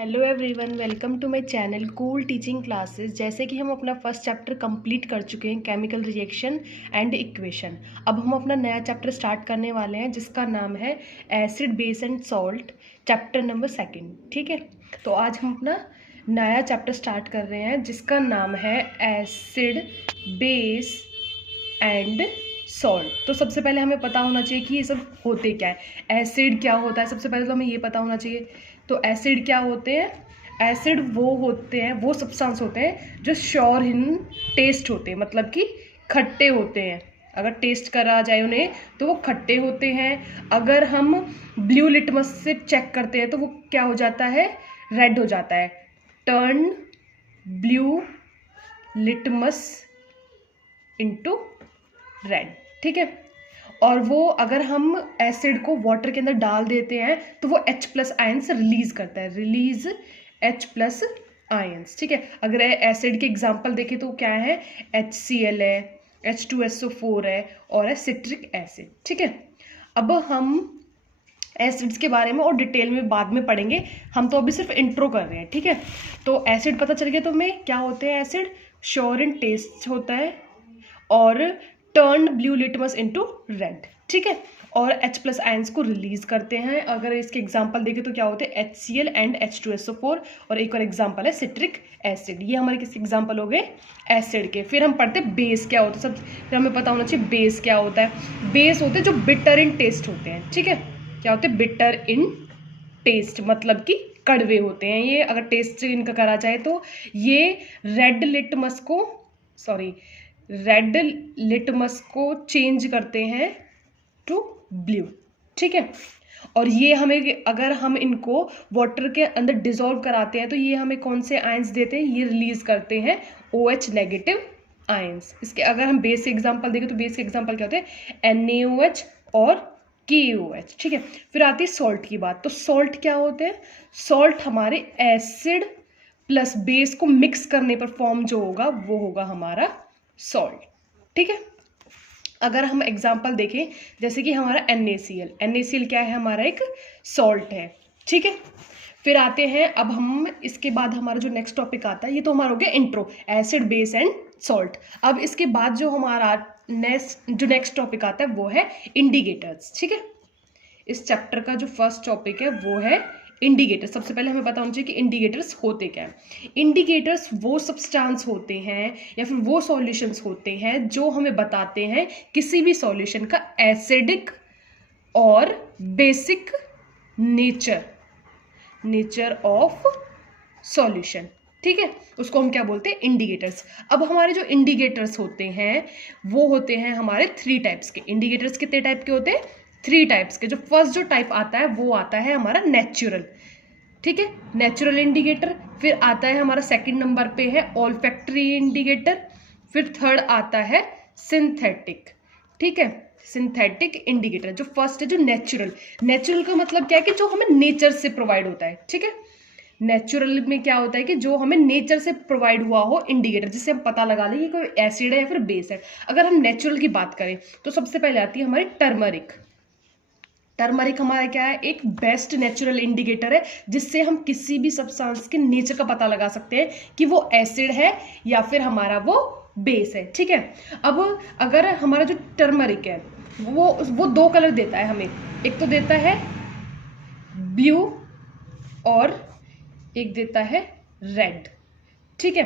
Hello everyone, welcome to my channel Cool Teaching Classes. जैसे कि हम अपना फर्स्ट चैप्टर कंप्लीट कर चुके हैं, केमिकल रिएक्शन एंड इक्वेशन। अब हम अपना नया चैप्टर स्टार्ट करने वाले हैं जिसका नाम है acid base and salt, chapter number 2। ठीक है, तो आज हम अपना नया चैप्टर स्टार्ट कर रहे हैं जिसका नाम है एसिड बेस एंड सॉल्ट। तो सबसे पहले हमें पता होना चाहिए कि ये सब होते क्या है। एसिड क्या होता है, सबसे पहले तो हमें ये पता होना चाहिए। तो एसिड क्या होते हैं? एसिड वो होते हैं, वो सब्सटेंस होते हैं जो श्योर इन टेस्ट होते हैं, मतलब कि खट्टे होते हैं। अगर टेस्ट करा जाए उन्हें तो वो खट्टे होते हैं। अगर हम ब्लू लिटमस से चेक करते हैं तो वो क्या हो जाता है? रेड हो जाता है। Turn blue litmus into red. ठीक है, और वो अगर हम एसिड को वाटर के अंदर डाल देते हैं तो वो H+ आयंस रिलीज करता है, रिलीज H+ आयंस। ठीक है, अगर एसिड के एग्जांपल देखें तो क्या है? HCl है, H2SO4 है और है सिट्रिक एसिड। ठीक है, अब हम एसिड्स के बारे में और डिटेल में बाद में पढ़ेंगे, हम तो अभी सिर्फ इंट्रो कर रहे हैं। ठीक है, तो एसिड पता चल गया तो हमें क्या होते हैं? एसिड श्योर इन टेस्ट होता है और turn blue litmus into red. ठीक है, और H+ आयंस को रिलीज करते हैं। अगर इसके एग्जांपल देखें तो क्या होते हैं? HCl एंड H2SO4 और एक और एग्जांपल है सिट्रिक एसिड। ये हमारे किस एग्जांपल हो गए? एसिड के। फिर हम पढ़ते हैं बेस क्या होता है। सब फिर हमें पता होना चाहिए बेस क्या होता है। बेस होते हैं जो बिटर इन टेस्ट होते हैं। ठीक है, क्या होते हैं? बिटर इन टेस्ट, मतलब कि कड़वे होते हैं ये। अगर टेस्ट इनका करा जाए तो ये रेड लिटमस को चेंज करते हैं टू ब्लू। ठीक है, और ये हमें, अगर हम इनको वाटर के अंदर डिसॉल्व कराते हैं तो ये हमें कौन से आयंस देते हैं? ये रिलीज करते हैं OH- आयंस। इसके अगर हम बेस के एग्जांपल देखें तो बेस के एग्जांपल क्या होते हैं? NaOH और KOH। ठीक है, फिर आती है सॉल्ट की बात। तो सॉल्ट क्या होते हैं? सॉल्ट हमारे एसिड प्लस बेस को मिक्स करने पर फॉर्म जो होगा वो होगा हमारा सॉल्ट। ठीक है, अगर हम एग्जांपल देखें जैसे कि हमारा NaCl क्या है? हमारा एक सॉल्ट है। ठीक है, फिर आते हैं, अब हम इसके बाद हमारा जो नेक्स्ट टॉपिक आता है, ये तो हमारा हो गया intro, acid base and salt. अब इसके बाद जो हमारा नेक्स्ट टॉपिक आता है वो है इंडिकेटर्स। ठीक है, इस चैप्टर का जो फर्स्ट टॉपिक है वो है इंडिकेटर। सबसे पहले हमें पता होना चाहिए कि इंडिकेटर्स होते क्या हैं। इंडिकेटर्स वो सब्सटेंस होते हैं या फिर वो सॉल्यूशंस होते हैं जो हमें बताते हैं किसी भी सॉल्यूशन का एसिडिक और बेसिक नेचर ऑफ सॉल्यूशन। ठीक है, उसको हम क्या बोलते हैं? इंडिकेटर्स। अब हमारे जो इंडिकेटर्स होते हैं वो होते हैं हमारे 3 टाइप्स के। इंडिकेटर्स कितने टाइप के होते हैं? 3 टाइप्स के। जो फर्स्ट जो टाइप आता है वो आता है हमारा नेचुरल। ठीक है, नेचुरल इंडिकेटर। फिर आता है हमारा सेकंड नंबर पे है ऑल्फैक्टरी इंडिकेटर। फिर थर्ड आता है सिंथेटिक। ठीक है, सिंथेटिक इंडिकेटर। जो फर्स्ट है जो नेचुरल का मतलब क्या है? कि जो हमें नेचर से प्रोवाइड होता है। ठीक है, नेचुरल में क्या होता है? कि जो हमें नेचर से प्रोवाइड हुआ हो इंडिकेटर, जिससे हम पता लगा लें कि कोई एसिड है या फिर बेस है। अगर हम नेचुरल की बात करें तो सबसे पहले आती है हमारी टर्मरिक। टर्मरिक हमारा क्या है? एक बेस्ट नेचुरल इंडिकेटर है जिससे हम किसी भी सब्सटेंस के नेचर का पता लगा सकते हैं कि वो एसिड है या फिर हमारा वो बेस है। ठीक है, अब अगर हमारा जो टर्मरिक है वो 2 कलर देता है हमें। एक तो देता है ब्लू और एक देता है रेड। ठीक है,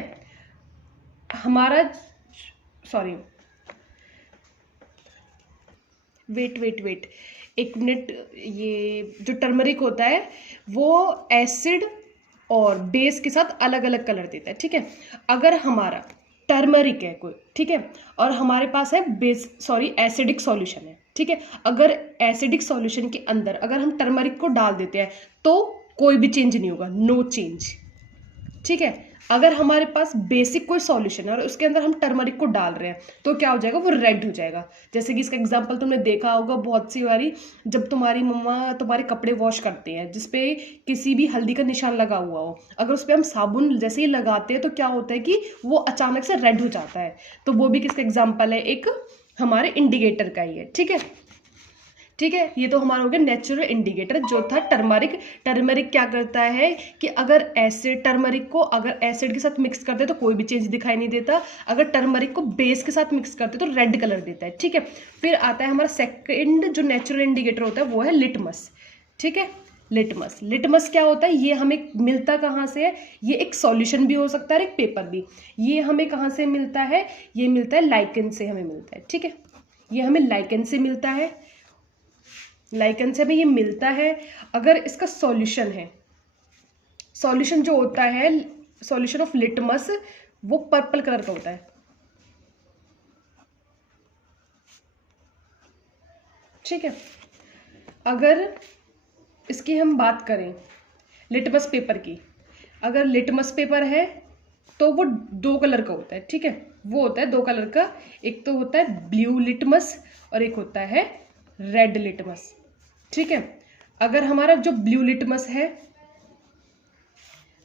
हमारा सॉरी वेट एक मिनट। ये जो टर्मरिक होता है वो एसिड और बेस के साथ अलग अलग कलर देता है। ठीक है, अगर हमारा टर्मरिक है कोई, ठीक है, और हमारे पास है एसिडिक सॉल्यूशन है। ठीक है, अगर एसिडिक सॉल्यूशन के अंदर अगर हम टर्मरिक को डाल देते हैं तो कोई भी चेंज नहीं होगा, नो चेंज। ठीक है, अगर हमारे पास बेसिक कोई सॉल्यूशन है और उसके अंदर हम टर्मरिक को डाल रहे हैं तो क्या हो जाएगा? वो रेड हो जाएगा। जैसे कि इसका एग्जांपल तुमने देखा होगा बहुत सी बारी, जब तुम्हारी मम्मा तुम्हारे कपड़े वॉश करते हैं जिसपे किसी भी हल्दी का निशान लगा हुआ हो, अगर उस पर हम साबुन जैसे ही लगाते हैं तो क्या होता है कि वो अचानक से रेड हो जाता है। तो वो भी किसका एग्जाम्पल है? एक हमारे इंडिकेटर का ही है। ठीक है, ठीक है, ये तो हमारा हो गया नेचुरल इंडिकेटर जो था टर्मरिक। टर्मरिक क्या करता है कि अगर एसिड टर्मरिक को अगर एसिड के साथ मिक्स करते तो कोई भी चेंज दिखाई नहीं देता, अगर टर्मरिक को बेस के साथ मिक्स करते तो रेड कलर देता है। ठीक है, फिर आता है हमारा सेकंड जो नेचुरल इंडिकेटर होता है वो है लिटमस। ठीक है, लिटमस। लिटमस क्या होता है, ये हमें मिलता कहाँ से है, ये एक सॉल्यूशन भी हो सकता है और एक पेपर भी। ये हमें कहाँ से मिलता है, ये मिलता है लाइकेन से हमें मिलता है। ठीक है, ये हमें लाइकेन से मिलता है, लाइकेन से हमें ये मिलता है। अगर इसका सॉल्यूशन है, सॉल्यूशन जो होता है सॉल्यूशन ऑफ लिटमस वो पर्पल कलर का होता है। ठीक है, अगर इसकी हम बात करें लिटमस पेपर की, अगर लिटमस पेपर है तो वो दो कलर का होता है। ठीक है, वो होता है दो कलर का, एक तो होता है ब्लू लिटमस और एक होता है रेड लिटमस। ठीक है, अगर हमारा जो ब्लू लिटमस है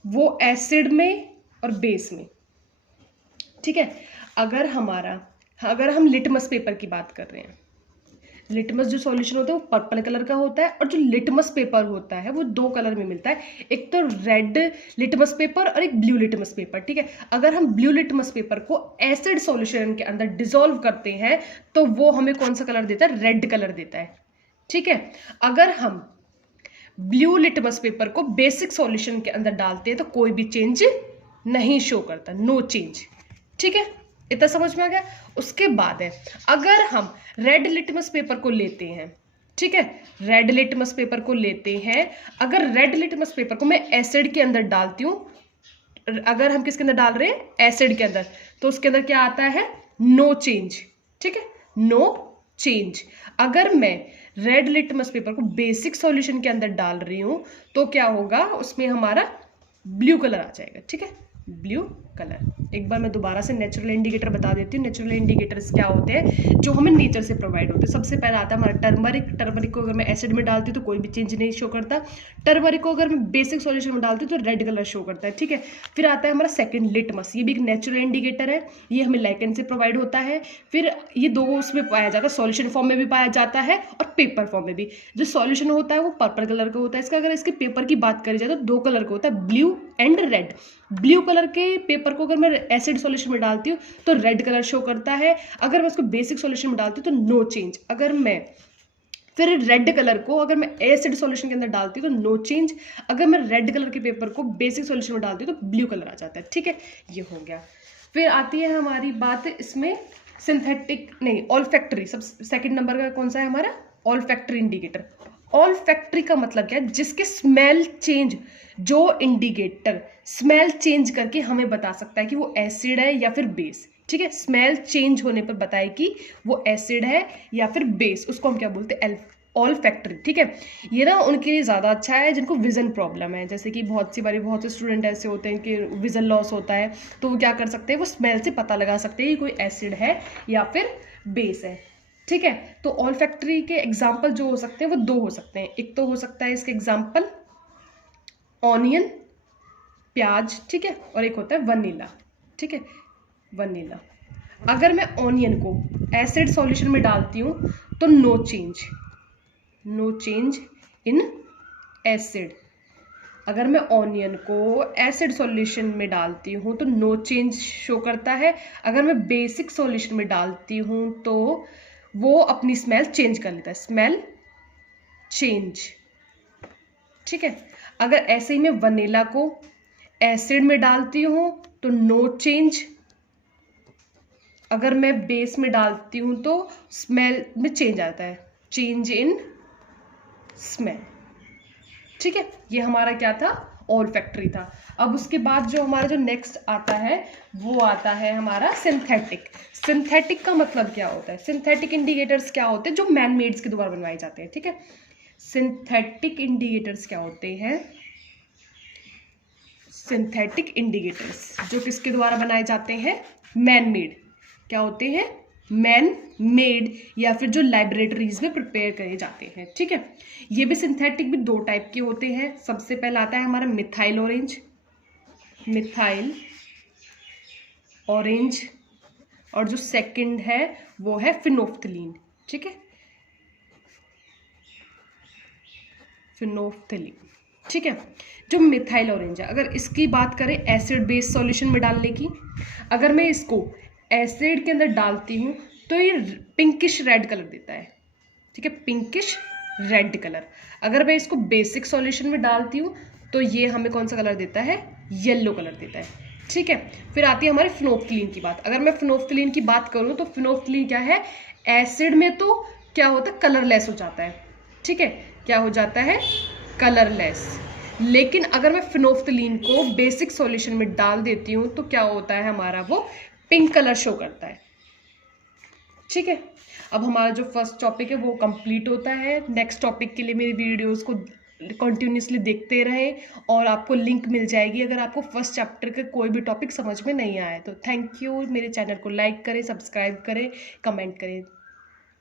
वो एसिड में और बेस में। ठीक है, अगर हम लिटमस पेपर की बात कर रहे हैं, लिटमस जो सॉल्यूशन होता है वो पर्पल कलर का होता है और जो लिटमस पेपर होता है वो दो कलर में मिलता है, एक तो रेड लिटमस पेपर और एक ब्लू लिटमस पेपर। ठीक है, अगर हम ब्लू लिटमस पेपर को एसिड सॉल्यूशन के अंदर डिसॉल्व करते हैं तो वो हमें कौन सा कलर देता है, रेड कलर देता है। ठीक है, अगर हम ब्लू लिटमस पेपर को बेसिक सॉल्यूशन के अंदर डालते हैं तो कोई भी चेंज नहीं शो करता, नो चेंज। ठीक है, इतना समझ में आ गया। उसके बाद है अगर हम रेड लिटमस पेपर को लेते हैं, ठीक है, रेड लिटमस पेपर को लेते हैं, अगर रेड लिटमस पेपर को मैं एसिड के अंदर डालती हूँ, अगर हम किसके अंदर डाल रहे हैं, एसिड के अंदर, तो उसके अंदर क्या आता है, नो चेंज। ठीक है, नो चेंज। अगर मैं रेड लिटमस पेपर को बेसिक सॉल्यूशन के अंदर डाल रही हूं तो क्या होगा, उसमें हमारा ब्लू कलर आ जाएगा। ठीक है, ब्लू कलर। एक बार मैं दोबारा से नेचुरल इंडिकेटर बता देती हूँ। नेचुरल इंडिकेटर्स क्या होते हैं जो हमें नेचर से प्रोवाइड होते हैं। सबसे पहला आता है हमारा टर्मरिक। टर्मरिक को अगर मैं एसिड में डालती हूँ तो कोई भी चेंज नहीं शो करता। टर्मरिक को अगर मैं बेसिक सॉल्यूशन में डालती हूँ तो रेड कलर शो करता है। ठीक है, फिर आता है हमारा सेकंड लिटमस। ये भी एक नेचुरल इंडिकेटर है, ये हमें लाइकेन से प्रोवाइड होता है। फिर ये दो उसमें पाया जाता है, सॉल्यूशन फॉर्म में भी पाया जाता है और पेपर फॉर्म में भी। जो सॉल्यूशन होता है वो पर्पल कलर का होता है। इसका अगर इसके पेपर की बात करी जाए तो दो कलर का होता है, blue and red. Blue colour के पेपर को अगर मैं एसिड सॉल्यूशन में डालती हूँ तो रेड कलर शो करता है, अगर मैं उसको बेसिक सॉल्यूशन में डालती हूँ तो नो चेंज। अगर मैं फिर रेड कलर को अगर मैं एसिड सॉल्यूशन के अंदर डालती हूँ तो नो चेंज, अगर मैं रेड कलर के पेपर को बेसिक सॉल्यूशन में डालती हूँ तो ब्लू कलर आ जाता है। ठीक है, ये हो गया। फिर आती है हमारी बात इसमें सिंथेटिक नहीं ऑल्फैक्टरी। सब सेकंड नंबर का कौन सा है हमारा, ऑल्फैक्टरी इंडिकेटर। ऑल्फैक्टरी का मतलब क्या है, जिसके स्मेल चेंज, जो इंडिकेटर स्मेल चेंज करके हमें बता सकता है कि वो एसिड है या फिर बेस। ठीक है, स्मेल चेंज होने पर बताए कि वो एसिड है या फिर बेस, उसको हम क्या बोलते हैं, ऑल्फैक्टरी। ठीक है, ये ना उनके लिए ज़्यादा अच्छा है जिनको विजन प्रॉब्लम है। जैसे कि बहुत से स्टूडेंट ऐसे होते हैं कि विजन लॉस होता है, तो वो क्या कर सकते हैं, वो स्मेल से पता लगा सकते हैं कि कोई एसिड है या फिर बेस है। ठीक है, तो ऑल्फैक्टरी के एग्जाम्पल जो हो सकते हैं वो दो हो सकते हैं। एक तो हो सकता है इसके एग्जाम्पल ऑनियन, प्याज, ठीक है, और एक होता है वनीला। ठीक है, वनीला। अगर मैं ऑनियन को एसिड सॉल्यूशन में डालती हूँ तो no change, no change in acid. अगर मैं ऑनियन को एसिड सॉल्यूशन में डालती हूँ तो नो चेंज शो करता है, अगर मैं बेसिक सॉल्यूशन में डालती हूँ तो वो अपनी स्मेल चेंज कर लेता है, स्मेल चेंज। ठीक है, अगर ऐसे ही मैं वनीला को एसिड में डालती हूँ तो नो चेंज, अगर मैं बेस में डालती हूँ तो स्मेल में चेंज आता है, चेंज इन स्मेल। ठीक है, ये हमारा क्या था, ऑल्फैक्टरी था। अब उसके बाद जो हमारा जो नेक्स्ट आता है वो आता है हमारा सिंथेटिक। सिंथेटिक का मतलब क्या होता है, सिंथेटिक इंडिकेटर्स क्या होते हैं जो मैन मेड्स के द्वारा बनवाए जाते हैं। ठीक है, सिंथेटिक इंडिकेटर्स क्या होते हैं, सिंथेटिक इंडिकेटर्स जो किसके द्वारा बनाए जाते हैं, मैन मेड। क्या होते हैं, मैन मेड, या फिर जो लैबोरेटरीज में प्रिपेयर करे जाते हैं। ठीक है, ये भी सिंथेटिक भी दो टाइप के होते हैं। सबसे पहला आता है हमारा मिथाइल ऑरेंज, मिथाइल ऑरेंज, और जो सेकंड है वो है फिनोफ्थलीन। ठीक है, फिनोफ्थिलीन, ठीक है। जो मिथाइल ऑरेंज है, अगर इसकी बात करें एसिड बेस सॉल्यूशन में डालने की, अगर मैं इसको एसिड के अंदर डालती हूँ तो ये पिंकिश रेड कलर देता है, ठीक है, पिंकिश रेड कलर। अगर मैं इसको बेसिक सॉल्यूशन में डालती हूँ तो ये हमें कौन सा कलर देता है, येलो कलर देता है, ठीक है। फिर आती है हमारी फिनोफ्थिलीन की बात। अगर मैं फिनोफ्थिलीन की बात करूँ तो फिनोफ्थिलीन क्या है, एसिड में तो क्या होता है, कलरलेस हो जाता है, ठीक है, क्या हो जाता है, कलरलेस। लेकिन अगर मैं फिनोफ्थिलीन को बेसिक सॉल्यूशन में डाल देती हूँ तो क्या होता है हमारा, वो पिंक कलर शो करता है, ठीक है। अब हमारा जो फर्स्ट टॉपिक है वो कंप्लीट होता है। नेक्स्ट टॉपिक के लिए मेरी वीडियोस को कंटिन्यूसली देखते रहें और आपको लिंक मिल जाएगी अगर आपको फर्स्ट चैप्टर का कोई भी टॉपिक समझ में नहीं आए तो। Thank you. मेरे चैनल को लाइक करें, सब्सक्राइब करें, कमेंट करें।